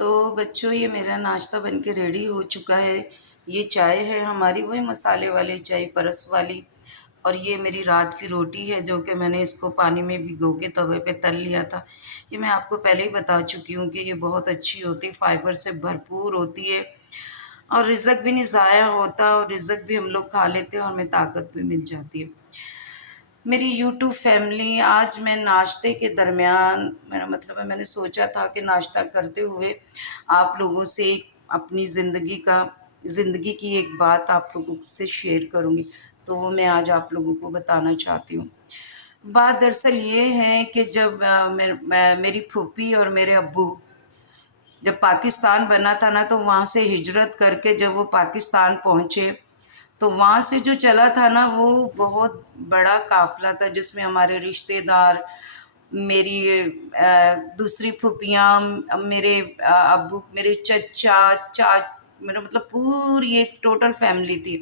تو بچوں یہ میرا ناشتہ بن کے ریڈی ہو چکا ہے۔ یہ چائے ہے ہماری، وہی مسالے والی چائے، پرس والی۔ اور یہ میری رات کی روٹی ہے جو کہ میں نے اس کو پانی میں بھگو کے توے پہ تل لیا تھا۔ یہ میں آپ کو پہلے ہی بتا چکی ہوں کہ یہ بہت اچھی ہوتی، فائبر سے بھرپور ہوتی ہے اور رزق بھی نہیں ضائع ہوتا، اور رزق بھی ہم لوگ کھا لیتے ہیں اور ہمیں طاقت بھی مل جاتی ہے۔ میری یوٹیوب فیملی، آج میں ناشتے کے درمیان، میرا مطلب ہے میں نے سوچا تھا کہ ناشتہ کرتے ہوئے آپ لوگوں سے اپنی زندگی کی ایک بات آپ لوگوں سے شیئر کروں گی، تو وہ میں آج آپ لوگوں کو بتانا چاہتی ہوں۔ بات دراصل یہ ہے کہ جب میری پھوپھی اور میرے ابو جب پاکستان بنا تھا نا، تو وہاں سے ہجرت کر کے جب وہ پاکستان پہنچے تو وہاں سے جو چلا تھا نا، وہ بہت بڑا قافلہ تھا جس میں ہمارے رشتہ دار، میری دوسری پھوپھیاں، میرے ابو، میرے چچا، میرا مطلب پوری ایک ٹوٹل فیملی تھی۔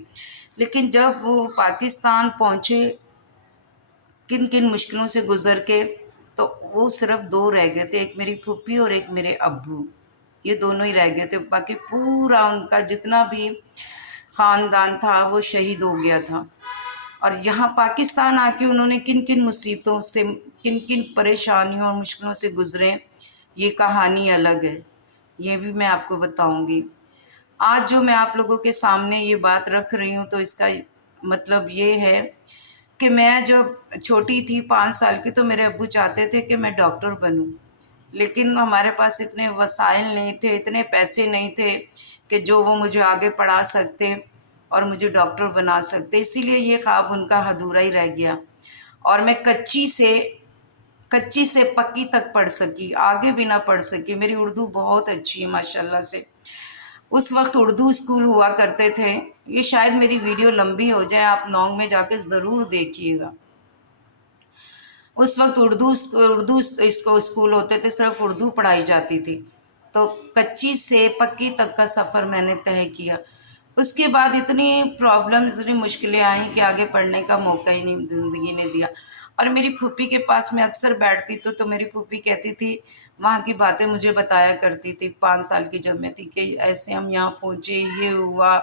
لیکن جب وہ پاکستان پہنچے کن کن مشکلوں سے گزر کے، تو وہ صرف دو رہ گئے تھے، ایک میری پھوپھی اور ایک میرے ابو۔ یہ دونوں ہی رہ گئے تھے، باقی پورا ان کا جتنا بھی خاندان تھا وہ شہید ہو گیا تھا۔ اور یہاں پاکستان آ کے انہوں نے کن کن مصیبتوں سے، کن کن پریشانیوں اور مشکلوں سے گزرے، یہ کہانی الگ ہے، یہ بھی میں آپ کو بتاؤں گی۔ آج جو میں آپ لوگوں کے سامنے یہ بات رکھ رہی ہوں، تو اس کا مطلب یہ ہے کہ میں جب چھوٹی تھی 5 سال کی، تو میرے ابو چاہتے تھے کہ میں ڈاکٹر بنوں، لیکن ہمارے پاس اتنے وسائل نہیں تھے، اتنے پیسے نہیں تھے کہ جو وہ مجھے آگے پڑھا سکتے اور مجھے ڈاکٹر بنا سکتے۔ اسی لیے یہ خواب ان کا ادھورا ہی رہ گیا، اور میں کچی سے پکی تک پڑھ سکی، آگے بھی نہ پڑھ سکی۔ میری اردو بہت اچھی ہے ماشاءاللہ سے۔ اس وقت اردو اسکول ہوا کرتے تھے، یہ شاید میری ویڈیو لمبی ہو جائے، آپ نونگ میں جا کے ضرور دیکھیے گا۔ اس وقت اردو اس کو اسکول ہوتے تھے، صرف اردو پڑھائی جاتی تھی۔ تو کچی سے پکی تک کا سفر میں نے طے کیا۔ اس کے بعد اتنی پرابلمز، اتنی مشکلیں آئیں کہ آگے پڑھنے کا موقع ہی نہیں زندگی نے دیا۔ اور میری پھوپھی کے پاس میں اکثر بیٹھتی تو میری پھوپھی کہتی تھی، وہاں کی باتیں مجھے بتایا کرتی تھی 5 سال کی جب میں تھی، کہ ایسے ہم یہاں پہنچے، یہ ہوا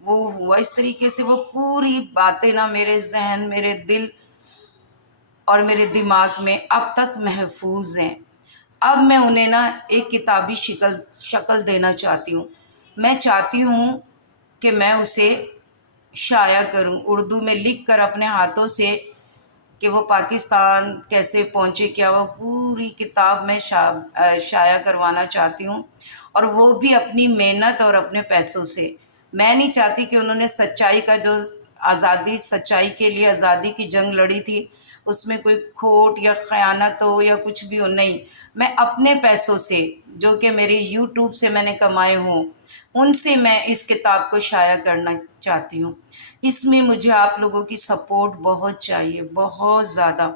وہ ہوا، اس طریقے سے وہ پوری باتیں نا میرے ذہن، میرے دل اور میرے دماغ میں اب تک محفوظ ہیں۔ اب میں انہیں نا ایک کتابی شکل دینا چاہتی ہوں۔ میں چاہتی ہوں کہ میں اسے شائع کروں، اردو میں لکھ کر اپنے ہاتھوں سے، کہ وہ پاکستان کیسے پہنچے، کیا وہ پوری کتاب میں شائع کروانا چاہتی ہوں، اور وہ بھی اپنی محنت اور اپنے پیسوں سے۔ میں نہیں چاہتی کہ انہوں نے سچائی کا جو سچائی کے لیے آزادی کی جنگ لڑی تھی، اس میں کوئی کھوٹ یا خیانت ہو یا کچھ بھی ہو، نہیں۔ میں اپنے پیسوں سے، جو کہ میرے یوٹیوب سے میں نے کمائے ہوں، ان سے میں اس کتاب کو شائع کرنا چاہتی ہوں۔ اس میں مجھے آپ لوگوں کی سپورٹ بہت چاہیے، بہت زیادہ۔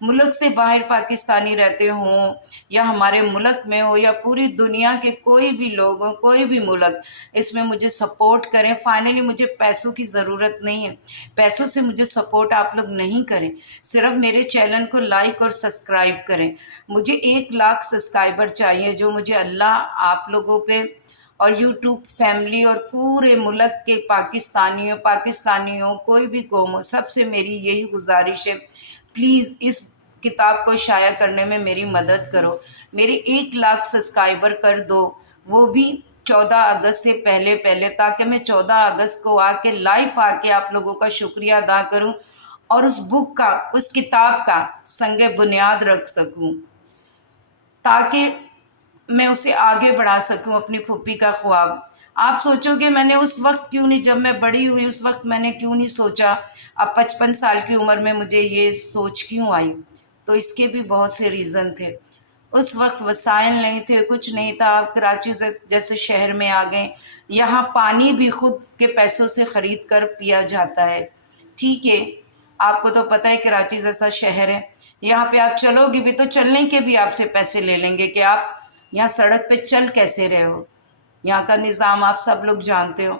ملک سے باہر پاکستانی رہتے ہوں یا ہمارے ملک میں ہو یا پوری دنیا کے کوئی بھی لوگ ہوں، کوئی بھی ملک، اس میں مجھے سپورٹ کریں۔ فائنلی مجھے پیسوں کی ضرورت نہیں ہے، پیسوں سے مجھے سپورٹ آپ لوگ نہیں کریں، صرف میرے چینل کو لائک اور سبسکرائب کریں۔ مجھے 1 لاکھ سبسکرائبر چاہیے، جو مجھے اللہ آپ لوگوں پہ اور یوٹیوب فیملی اور پورے ملک کے پاکستانیوں کوئی بھی قوم ہو، سب سے میری یہی گزارش ہے، پلیز اس کتاب کو شائع کرنے میں میری مدد کرو۔ میرے 1 لاکھ سبسکرائبر کر دو، وہ بھی 14 اگست سے پہلے، تاکہ میں 14 اگست کو آ کے لائیو آ کے آپ لوگوں کا شکریہ ادا کروں اور اس بک کا، اس کتاب کا سنگ بنیاد رکھ سکوں، تاکہ میں اسے آگے بڑھا سکوں، اپنی پھوپھی کا خواب۔ آپ سوچو کہ میں نے اس وقت کیوں نہیں، جب میں بڑی ہوئی اس وقت میں نے کیوں نہیں سوچا، اب 55 سال کی عمر میں مجھے یہ سوچ کیوں آئی؟ تو اس کے بھی بہت سے ریزن تھے۔ اس وقت وسائل نہیں تھے، کچھ نہیں تھا۔ آپ کراچی جیسے شہر میں آ گئے، یہاں پانی بھی خود کے پیسوں سے خرید کر پیا جاتا ہے، ٹھیک ہے؟ آپ کو تو پتہ ہے کراچی جیسا شہر ہے، یہاں پہ آپ چلو گے بھی تو چلنے کے بھی آپ سے پیسے لے لیں گے، کہ آپ یہاں سڑک پہ چل کیسے رہے ہو، یہاں کا نظام آپ سب لوگ جانتے ہو۔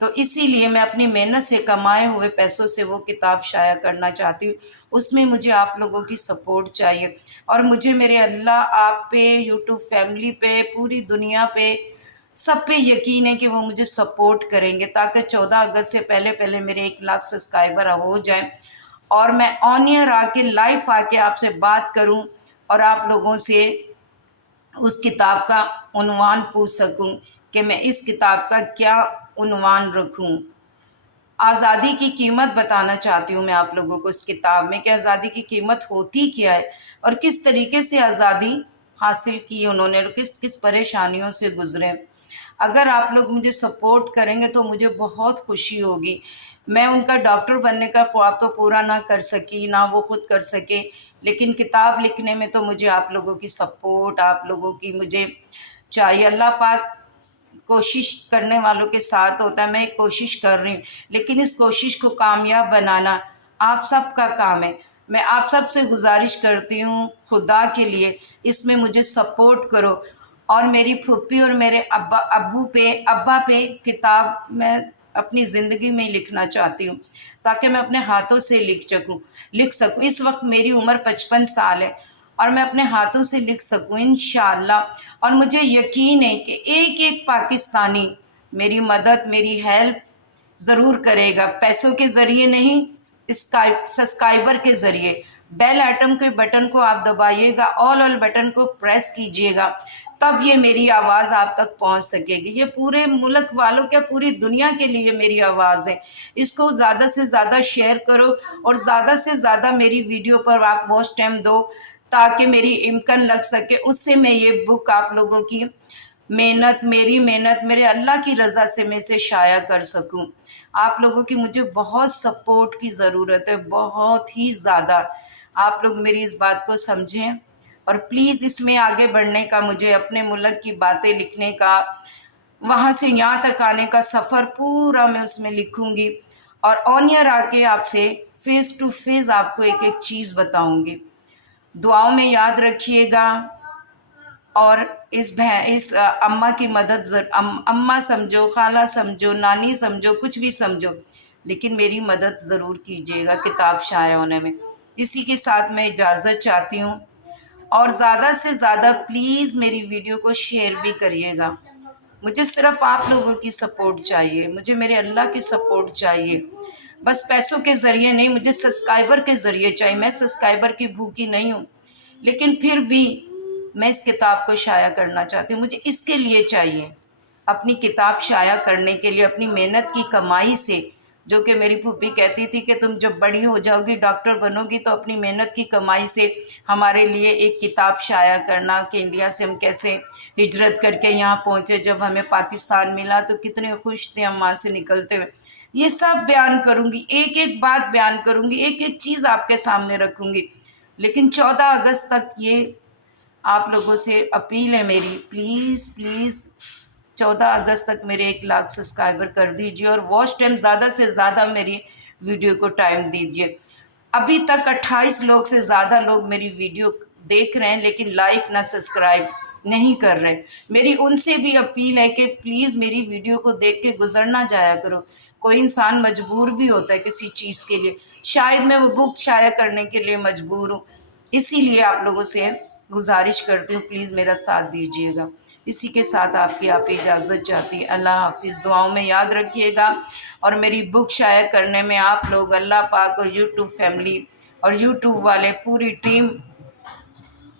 تو اسی لیے میں اپنی محنت سے کمائے ہوئے پیسوں سے وہ کتاب شائع کرنا چاہتی ہوں۔ اس میں مجھے آپ لوگوں کی سپورٹ چاہیے، اور مجھے میرے اللہ آپ پہ، یوٹیوب فیملی پہ، پوری دنیا پہ، سب پہ یقین ہے کہ وہ مجھے سپورٹ کریں گے، تاکہ 14 اگست سے پہلے پہلے میرے 1 لاکھ سبسکرائبر ہو جائیں، اور میں آن ایئر آ کے، لائف آ کے آپ سے بات کروں، اور آپ لوگوں سے اس کتاب کا عنوان پوچھ سکوں کہ میں اس کتاب کا کیا عنوان رکھوں۔ آزادی کی قیمت بتانا چاہتی ہوں میں آپ لوگوں کو اس کتاب میں، کہ آزادی کی قیمت ہوتی کیا ہے، اور کس طریقے سے آزادی حاصل کی انہوں نے، اور کس کس پریشانیوں سے گزرے۔ اگر آپ لوگ مجھے سپورٹ کریں گے تو مجھے بہت خوشی ہوگی۔ میں ان کا ڈاکٹر بننے کا خواب تو پورا نہ کر سکی، نہ وہ خود کر سکے، لیکن کتاب لکھنے میں تو مجھے آپ لوگوں کی سپورٹ، آپ لوگوں کی مجھے چاہیے۔ اللہ پاک کوشش کرنے والوں کے ساتھ ہوتا ہے، میں کوشش کر رہی ہوں، لیکن اس کوشش کو کامیاب بنانا آپ سب کا کام ہے۔ میں آپ سب سے گزارش کرتی ہوں خدا کے لیے، اس میں مجھے سپورٹ کرو، اور میری پھوپھی اور میرے ابا پہ کتاب میں اپنی زندگی میں لکھنا چاہتی ہوں، تاکہ میں اپنے ہاتھوں سے لکھ سکوں۔ اس وقت میری عمر 55 سال ہے، اور میں اپنے ہاتھوں سے لکھ سکوں انشاءاللہ، اور مجھے یقین ہے کہ ایک ایک پاکستانی میری مدد، میری ہیلپ ضرور کرے گا، پیسوں کے ذریعے نہیں، سبسکرائبر کے ذریعے۔ بیل آئٹم کے بٹن کو آپ دبائیے گا، آل بٹن کو پریس کیجئے گا، تب یہ میری آواز آپ تک پہنچ سکے گی۔ یہ پورے ملک والوں کیا، پوری دنیا کے لیے میری آواز ہے۔ اس کو زیادہ سے زیادہ شیئر کرو، اور زیادہ سے زیادہ میری ویڈیو پر آپ واچ ٹائم دو، تاکہ میری انکم لگ سکے، اس سے میں یہ بک آپ لوگوں کی محنت، میری محنت، میرے اللہ کی رضا سے میں اسے شائع کر سکوں۔ آپ لوگوں کی مجھے بہت سپورٹ کی ضرورت ہے، بہت ہی زیادہ۔ آپ لوگ میری اس بات کو سمجھیں، اور پلیز اس میں آگے بڑھنے کا، مجھے اپنے ملک کی باتیں لکھنے کا، وہاں سے یہاں تک آنے کا سفر پورا میں اس میں لکھوں گی، اور آن ایئر آ کے آپ سے فیس ٹو فیس آپ کو ایک ایک چیز بتاؤں گی۔ دعاؤں میں یاد رکھیے گا، اور اس اماں کی مدد، اماں سمجھو، خالہ سمجھو، نانی سمجھو، کچھ بھی سمجھو، لیکن میری مدد ضرور کیجیے گا کتاب شائع ہونے میں۔ اسی کے ساتھ میں اجازت چاہتی ہوں، اور زیادہ سے زیادہ پلیز میری ویڈیو کو شیئر بھی کریے گا۔ مجھے صرف آپ لوگوں کی سپورٹ چاہیے، مجھے میرے اللہ کی سپورٹ چاہیے، بس پیسوں کے ذریعے نہیں، مجھے سبسکرائبر کے ذریعے چاہیے۔ میں سبسکرائبر کی بھوکی نہیں ہوں، لیکن پھر بھی میں اس کتاب کو شائع کرنا چاہتی ہوں۔ مجھے اس کے لیے چاہیے، اپنی کتاب شائع کرنے کے لیے، اپنی محنت کی کمائی سے، جو کہ میری پھوپھی کہتی تھی کہ تم جب بڑی ہو جاؤ گی، ڈاکٹر بنو گی، تو اپنی محنت کی کمائی سے ہمارے لیے ایک کتاب شائع کرنا، کہ انڈیا سے ہم کیسے ہجرت کر کے یہاں پہنچے، جب ہمیں پاکستان ملا تو کتنے خوش تھے ہم وہاں سے نکلتے ہوئے۔ یہ سب بیان کروں گی، ایک ایک بات بیان کروں گی، ایک ایک چیز آپ کے سامنے رکھوں گی، لیکن 14 اگست تک یہ آپ لوگوں سے اپیل ہے میری، پلیز پلیز 14 اگست تک میرے 1 لاکھ سبسکرائبر کر دیجئے، اور واچ ٹائم زیادہ سے زیادہ میری ویڈیو کو ٹائم دیجئے۔ ابھی تک 28 لوگ سے زیادہ لوگ میری ویڈیو دیکھ رہے ہیں، لیکن لائک نہ سبسکرائب نہیں کر رہے۔ میری ان سے بھی اپیل ہے کہ پلیز میری ویڈیو کو دیکھ کے گزرنا جایا کرو۔ کوئی انسان مجبور بھی ہوتا ہے کسی چیز کے لیے، شاید میں وہ بک شائع کرنے کے لیے مجبور ہوں، اسی لیے آپ لوگوں سے گزارش کرتی ہوں پلیز میرا ساتھ دیجیے گا۔ اسی کے ساتھ آپ اجازت چاہتی ہے۔ اللہ حافظ۔ دعاؤں میں یاد رکھیے گا، اور میری بک شائع کرنے میں آپ لوگ، اللہ پاک اور یوٹیوب فیملی اور یوٹیوب والے پوری ٹیم،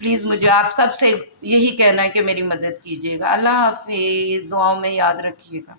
پلیز مجھے آپ سب سے یہی کہنا ہے کہ میری مدد کیجیے گا۔ اللہ حافظ۔ دعاؤں میں یاد رکھیے گا۔